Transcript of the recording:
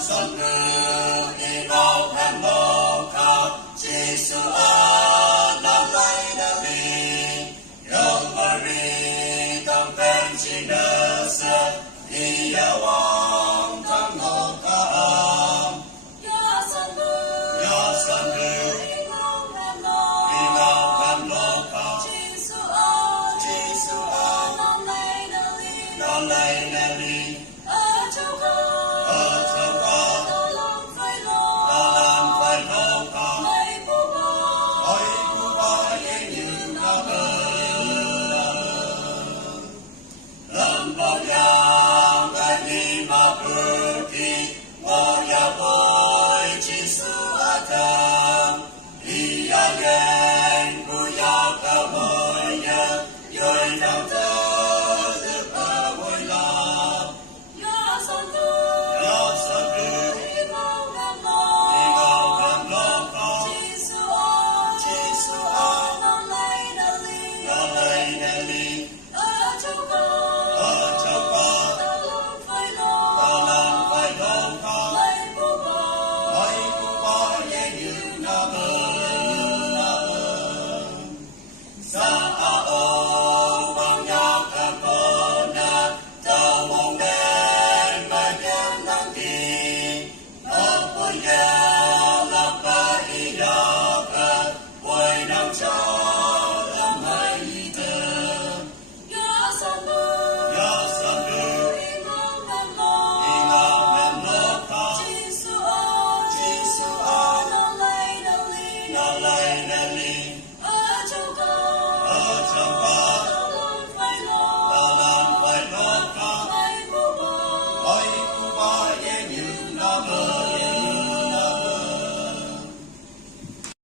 son ngư đi vào hàm mô khóc Giêsu a nam lai na bi yong mari tam ven chi nơ sơ đi ya wang tam no ka am ya son ngư đi vào hàm mô khóc Giêsu a nam lai na li